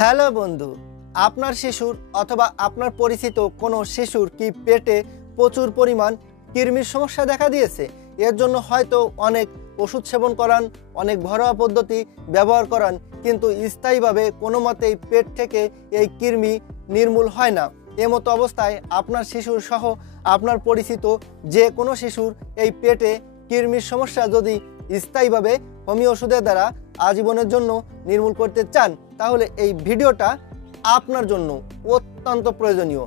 Hello বন্ধু, আপনার শিশুর অথবা আপনার পরিচিত কোনো শিশুর কি পেটে প্রচুর পরিমাণ কৃমির সমস্যা দেখা দিয়েছে? এর জন্য হয়তো অনেক ওষুধ সেবন করান, অনেক ঘরোয়া পদ্ধতি ব্যবহার করান, কিন্তু স্থায়ীভাবে কোনো মতেই পেট থেকে এই কৃমি নির্মূল হয় না। এমতো অবস্থায় আপনার শিশুর সহ আপনার পরিচিত যে কোনো শিশুর এই পেটে কৃমির সমস্যা যদি স্থায়ীভাবে হোমিও ওষুধের দ্বারা আজীবনের জন্য নির্মূল করতে চান, তাহলে এই ভিডিওটা আপনার জন্য অত্যন্ত প্রয়োজনীয়।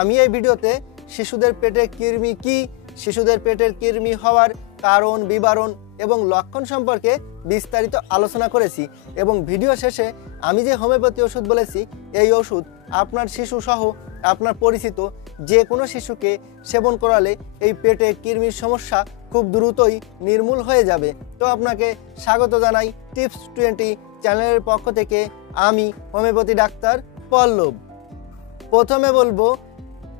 আমি এই ভিডিওতে শিশুদের পেটে কৃমি কি, শিশুদের পেটের কৃমি হওয়ার কারণ, বিবরণ এবং লক্ষণ সম্পর্কে বিস্তারিত আলোচনা করেছি এবং ভিডিও শেষে আমি যে হোমিওপ্যাথি ওষুধ বলেছি, এই ওষুধ আপনার শিশু সহ আপনার পরিচিত যে কোনো শিশুকে সেবন করালে এই পেটে কৃমির সমস্যা খুব দ্রুতই নির্মূল হয়ে যাবে। তো আপনাকে স্বাগত জানাই টিপস 20 চ্যানেলের পক্ষ থেকে। আমি হোমিওপ্যাথি ডাক্তার পল্লব। প্রথমে বলবো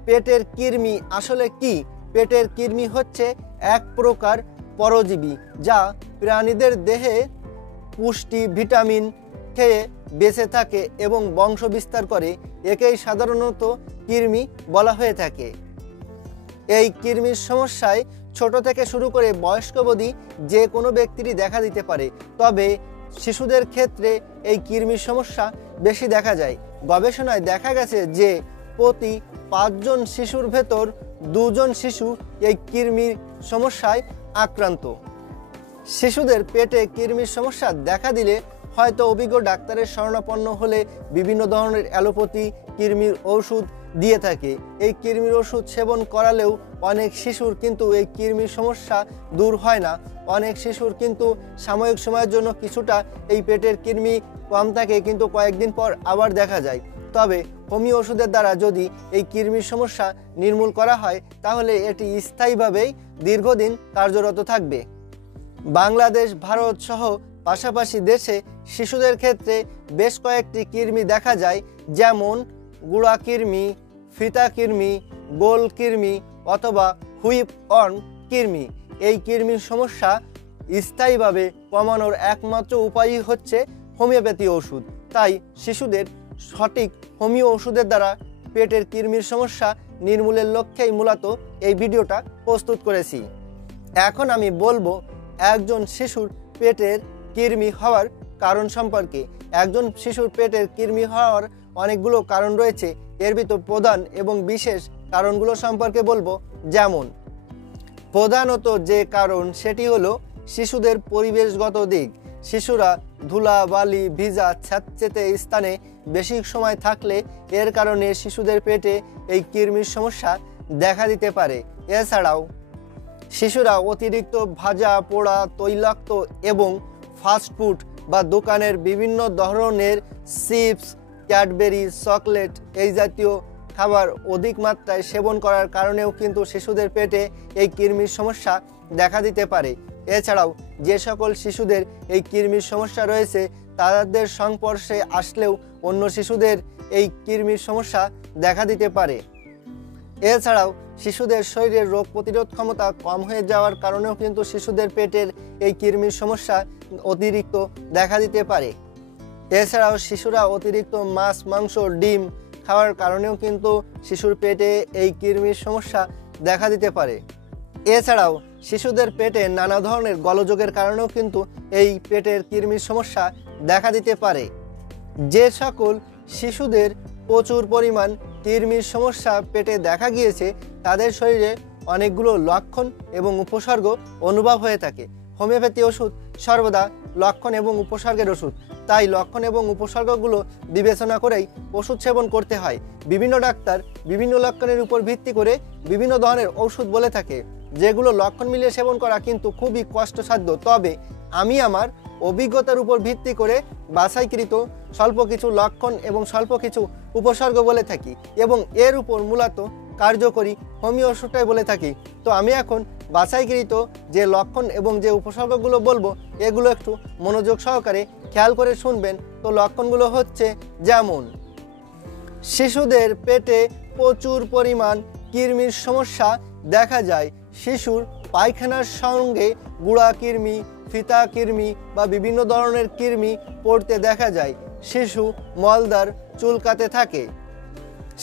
পেটের কৃমি আসলে কি। পেটের কৃমি হচ্ছে এক প্রকার পরজীবী যা প্রাণীদের দেহে পুষ্টি, ভিটামিন খেয়ে বেঁচে থাকে এবং বংশ বিস্তার করে। একেই সাধারণত কৃমি বলা হয়ে থাকে। এই কৃমির সমস্যায় ছোট থেকে শুরু করে বয়স্ক অবধি যে কোনো ব্যক্তিরই দেখা দিতে পারে, তবে শিশুদের ক্ষেত্রে এই কৃমির সমস্যা বেশি দেখা যায়। গবেষণায় দেখা গেছে যে প্রতি 5 জন শিশুর ভেতর 2 জন শিশু এই কৃমির সমস্যায় আক্রান্ত। শিশুদের পেটে কৃমির সমস্যা দেখা দিলে হয়তো অভিজ্ঞ ডাক্তারের শরণাপন্ন হলে বিভিন্ন ধরনের অ্যালোপ্যাথি কৃমির ওষুধ দিয়ে থাকে। এই কৃমির ওষুধ সেবন করালেও অনেক শিশুর কিন্তু এই কৃমির সমস্যা দূর হয় না। অনেক শিশুর কিন্তু সাময়িক সময়ের জন্য কিছুটা এই পেটের কৃমি কম থাকে, কিন্তু কয়েকদিন পর আবার দেখা যায়। তবে হোমিও ওষুধের দ্বারা যদি এই কৃমির সমস্যা নির্মূল করা হয়, তাহলে এটি স্থায়ীভাবেই দীর্ঘদিন কার্যরত থাকবে। বাংলাদেশ, ভারত সহ পাশাপাশি দেশে শিশুদের ক্ষেত্রে বেশ কয়েকটি কৃমি দেখা যায়, যেমন গুড়া কৃমি, ফিতা কৃমি, গোল কৃমি অথবা হুইপ অর্ম কৃমি। এই কৃমির সমস্যা স্থায়ীভাবে কমানোর একমাত্র উপায়ই হচ্ছে হোমিওপ্যাথি ওষুধ। তাই শিশুদের সঠিক হোমিও ওষুধের দ্বারা পেটের কৃমির সমস্যা নির্মূলের লক্ষ্যেই মূলত এই ভিডিওটা প্রস্তুত করেছি। এখন আমি বলবো একজন শিশুর পেটের কৃমি হওয়ার কারণ সম্পর্কে। একজন শিশুর পেটের কৃমি হওয়ার অনেকগুলো কারণ রয়েছে, এর ভিতর প্রধান এবং বিশেষ কারণগুলো সম্পর্কে বলবো। যেমন প্রধানত যে কারণ সেটি হলো শিশুদের পরিবেশগত দিক। শিশুরা ধুলা, বালি, ভিজা, স্যাঁতসেঁতে স্থানে বেশি সময় থাকলে এর কারণে শিশুদের পেটে এই কৃমির সমস্যা দেখা দিতে পারে। এছাড়াও শিশুরা অতিরিক্ত ভাজা, পোড়া, তৈলাক্ত এবং ফাস্টফুড বা দোকানের বিভিন্ন ধরনের চিপস, ক্যাডবেরি, চকলেট এই জাতীয় খাবার অধিক মাত্রায় সেবন করার কারণেও কিন্তু শিশুদের পেটে এই কৃমির সমস্যা দেখা দিতে পারে। এছাড়াও যে সকল শিশুদের এই কৃমির সমস্যা রয়েছে, তাদের সংস্পর্শে আসলেও অন্য শিশুদের এই কৃমির সমস্যা দেখা দিতে পারে। এছাড়াও শিশুদের শরীরের রোগ প্রতিরোধ ক্ষমতা কম হয়ে যাওয়ার কারণেও কিন্তু শিশুদের পেটের এই কৃমির সমস্যা অতিরিক্ত দেখা দিতে পারে। এছাড়াও শিশুরা অতিরিক্ত মাছ, মাংস, ডিম খাওয়ার কারণেও কিন্তু শিশুর পেটে এই কৃমির সমস্যা দেখা দিতে পারে। এছাড়াও শিশুদের পেটে নানা ধরনের গোলযোগের কারণেও কিন্তু এই পেটের কৃমির সমস্যা দেখা দিতে পারে। যে সকল শিশুদের প্রচুর পরিমাণ কৃমির সমস্যা পেটে দেখা গিয়েছে, তাদের শরীরে অনেকগুলো লক্ষণ এবং উপসর্গ অনুভব হয়ে থাকে। হোমিওপ্যাথি ওষুধ সর্বদা লক্ষণ এবং উপসর্গের ওষুধ, তাই লক্ষণ এবং উপসর্গগুলো বিবেচনা করেই ওষুধ সেবন করতে হয়। বিভিন্ন ডাক্তার বিভিন্ন লক্ষণের উপর ভিত্তি করে বিভিন্ন ধরনের ওষুধ বলে থাকে, যেগুলো লক্ষণ মিলিয়ে সেবন করা কিন্তু খুবই কষ্টসাধ্য। তবে আমি আমার অভিজ্ঞতার উপর ভিত্তি করে বাছাইকৃত স্বল্প কিছু লক্ষণ এবং স্বল্প কিছু উপসর্গ বলে থাকি এবং এর উপর মূলত কার্যকরী হোমিও ওষুধটাই বলে থাকি। তো আমি এখন বাছাইকৃত যে লক্ষণ এবং যে উপসর্গগুলো বলবো, এগুলো একটু মনোযোগ সহকারে খেয়াল করে শুনবেন। তো লক্ষণগুলো হচ্ছে, যেমন শিশুদের পেটে প্রচুর পরিমাণ কৃমির সমস্যা দেখা যায়। শিশুর পায়খানার সঙ্গে গুড়া কৃমি, ফিতা কৃমি বা বিভিন্ন ধরনের কৃমি পড়তে দেখা যায়। শিশু মলদার চুলকাতে থাকে।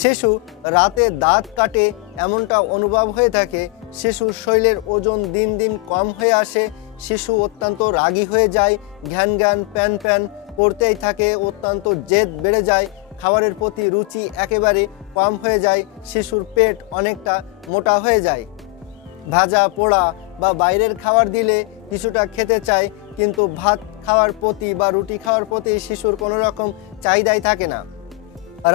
শিশু রাতে দাঁত কাটে এমনটা অনুভব হয়ে থাকে। শিশুর শরীরের ওজন দিন দিন কম হয়ে আসে। শিশু অত্যন্ত রাগী হয়ে যায়, ঘ্যান ঘ্যান প্যান প্যান করতেই থাকে, অত্যন্ত জেদ বেড়ে যায়, খাবারের প্রতি রুচি একেবারে কম হয়ে যায়। শিশুর পেট অনেকটা মোটা হয়ে যায়। ভাজা পোড়া বা বাইরের খাবার দিলে কিছুটা খেতে চায়, কিন্তু ভাত খাওয়ার প্রতি বা রুটি খাওয়ার প্রতি শিশুর কোনো রকম চাহিদাই থাকে না।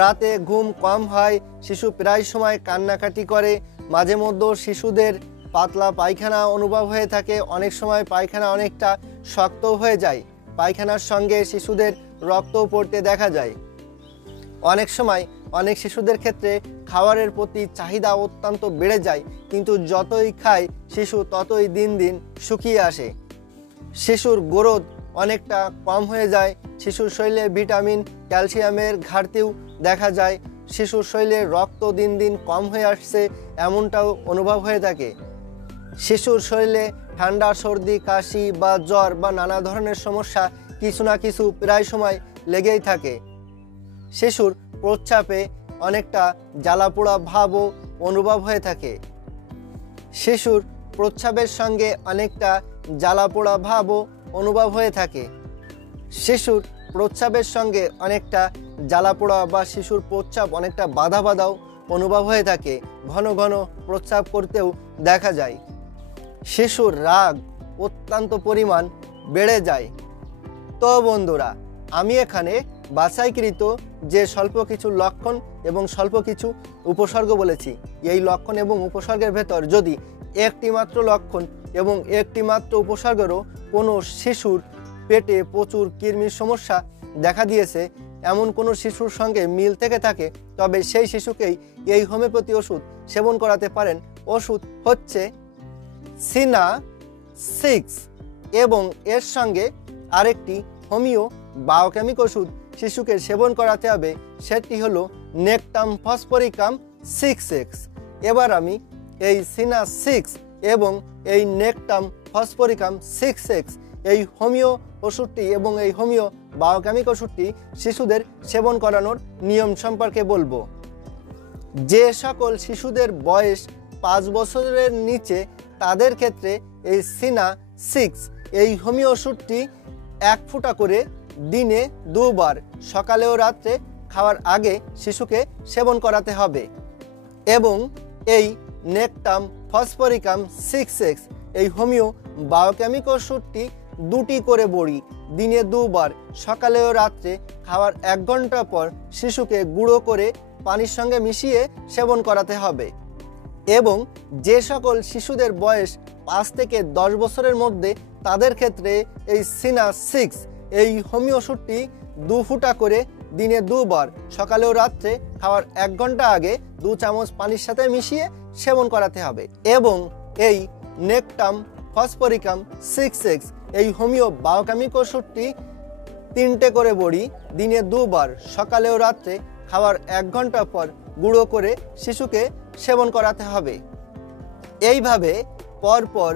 রাতে ঘুম কম হয়, শিশু প্রায় সময় কান্নাকাটি করে। মাঝে মধ্যে শিশুদের পাতলা পায়খানা অনুভব হয়ে থাকে। অনেক সময় পায়খানা অনেকটা শক্ত হয়ে যায়। পায়খানার সঙ্গে শিশুদের রক্তও পড়তে দেখা যায়। অনেক সময় অনেক শিশুদের ক্ষেত্রে খাবারের প্রতি চাহিদা অত্যন্ত বেড়ে যায়, কিন্তু যতই খায় শিশু ততই দিন দিন শুকিয়ে আসে। শিশুর গ্রোথ অনেকটা কম হয়ে যায়। শিশুর শরীরে ভিটামিন ক্যালসিয়ামের ঘাটতিও দেখা যায়। শিশুর শরীরে রক্ত দিন দিন কম হয়ে আসছে এমনটাও অনুভব হয়ে থাকে। শিশুর শরীরে ঠান্ডা সর্দি কাশি বা জ্বর বা নানা ধরনের সমস্যা কিছু না কিছু প্রায় সময় লেগেই থাকে। শিশুর প্রস্রাবে অনেকটা জ্বালাপোড়া ভাবও অনুভব হয়ে থাকে। শিশুর প্রস্রাবের সঙ্গে অনেকটা জ্বালাপোড়া ভাবও অনুভব হয়ে থাকে। শিশুর প্রস্রাবের সঙ্গে অনেকটা জ্বালাপোড়া বা শিশুর প্রস্রাব অনেকটা বাধা বাধাও অনুভব হয়ে থাকে। ঘন ঘন প্রস্রাব করতেও দেখা যায়। শিশুর রাগ অত্যন্ত পরিমাণ বেড়ে যায়। তো বন্ধুরা, আমি এখানে বাছাইকৃত যে স্বল্প কিছু লক্ষণ এবং স্বল্প কিছু উপসর্গ বলেছি, এই লক্ষণ এবং উপসর্গের ভেতর যদি একটি মাত্র লক্ষণ এবং একটি মাত্র উপসর্গেরও কোনো শিশুর পেটে প্রচুর কৃমির সমস্যা দেখা দিয়েছে, এমন কোনো শিশুর সঙ্গে মিল থেকে থাকে, তবে সেই শিশুকেই এই হোমিওপ্যাথি ওষুধ সেবন করাতে পারেন। ওষুধ হচ্ছে সিনা 6 এবং এর সঙ্গে আরেকটি হোমিও বায়োকেমিক ওষুধ শিশুকে সেবন করাতে হবে, সেটি হলো নেকটাম ফসফরিকাম 6X। এবার আমি এই সিনা 6 এবং এই নেকটাম ফসফরিকাম 6X এই হোমিও ওষুধটি এবং এই হোমিও বায়োকেমিক ওষুধটি শিশুদের সেবন করানোর নিয়ম সম্পর্কে বলবো। যে সকল শিশুদের বয়স 5 বছরের নিচে তাদের ক্ষেত্রে এই সিনা 6 এই হোমিও ওষুধটি 1 ফুটা করে দিনে 2 বার সকালে ও রাত্রে খাওয়ার আগে শিশুকে সেবন করাতে হবে। এবং এই নেকটাম ফসফরিকাম 6X এই হোমিও বায়োকেমিক ওষুধটি 2টি করে বড়ি দিনে 2 বার সকালে ও রাত্রে খাওয়ার 1 ঘন্টা পর শিশুকে গুঁড়ো করে পানির সঙ্গে মিশিয়ে সেবন করাতে হবে। এবং যে সকল শিশুদের বয়স 5 থেকে 10 বছরের মধ্যে তাদের ক্ষেত্রে এই সিনা 6 এই হোমিও ওষুধটি 2 ফুটা করে দিনে 2 বার সকালে ও রাত্রে খাওয়ার 1 ঘন্টা আগে 2 চামচ পানির সাথে মিশিয়ে সেবন করাতে হবে। এবং এই নেকটাম ফসফরিকাম 6X এই হোমিও বায়োকেমিক ওষুধটি 3টে করে বড়ি দিনে 2 বার সকালে ও রাত্রে খাওয়ার 1 ঘন্টা পর গুঁড়ো করে শিশুকে সেবন করাতে হবে। এইভাবে পরপর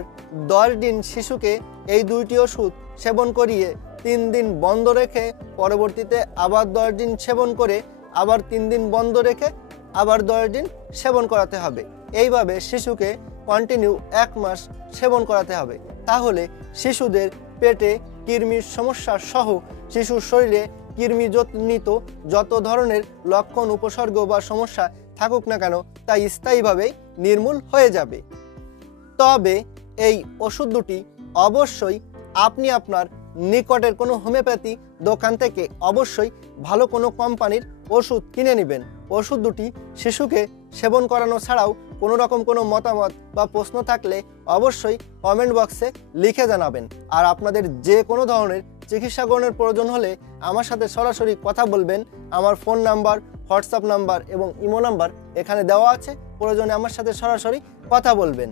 10 দিন শিশুকে এই 2টি ওষুধ সেবন করিয়ে 3 দিন বন্ধ রেখে পরবর্তীতে আবার 10 দিন সেবন করে আবার 3 দিন বন্ধ রেখে আবার 10 দিন সেবন করাতে হবে। এইভাবে শিশুকে কন্টিনিউ 1 মাস সেবন করাতে হবে। তাহলে শিশুদের পেটে কৃমির সমস্যা সহ শিশুর শরীরে কৃমিজনিত যত ধরনের লক্ষণ উপসর্গ বা সমস্যা থাকুক না কেন তা স্থায়ীভাবে নির্মূল হয়ে যাবে। তবে এই ওষুধ দুটি অবশ্যই আপনি আপনার নিকটের কোনো হোমিওপ্যাথি দোকান থেকে অবশ্যই ভালো কোনো কোম্পানির ওষুধ কিনে নেবেন। ওষুধ দুটি শিশুকে সেবন করানো ছাড়াও কোনো রকম কোনো মতামত বা প্রশ্ন থাকলে অবশ্যই কমেন্ট বক্সে লিখে জানাবেন। আর আপনাদের যে কোনো ধরনের চিকিৎসা গ্রহণের প্রয়োজন হলে আমার সাথে সরাসরি কথা বলবেন। আমার ফোন নাম্বার, হোয়াটসঅ্যাপ নাম্বার এবং ইমো নাম্বার এখানে দেওয়া আছে, প্রয়োজনে আমার সাথে সরাসরি কথা বলবেন।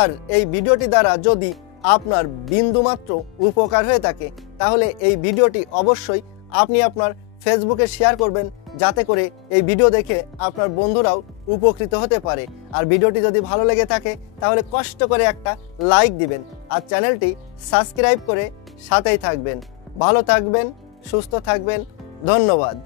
আর এই ভিডিওটি দ্বারা যদি আপনার বিন্দুমাত্র উপকার হয়ে থাকে তাহলে এই ভিডিওটি অবশ্যই আপনি আপনার ফেসবুকে শেয়ার করবেন, যাতে করে এই ভিডিও দেখে আপনার বন্ধুরাও উপকৃত হতে পারে। আর ভিডিওটি যদি ভালো লেগে থাকে তাহলে কষ্ট করে একটা লাইক দিবেন আর চ্যানেলটি সাবস্ক্রাইব করে সাথেই থাকবেন। ভালো থাকবেন, সুস্থ থাকবেন। ধন্যবাদ।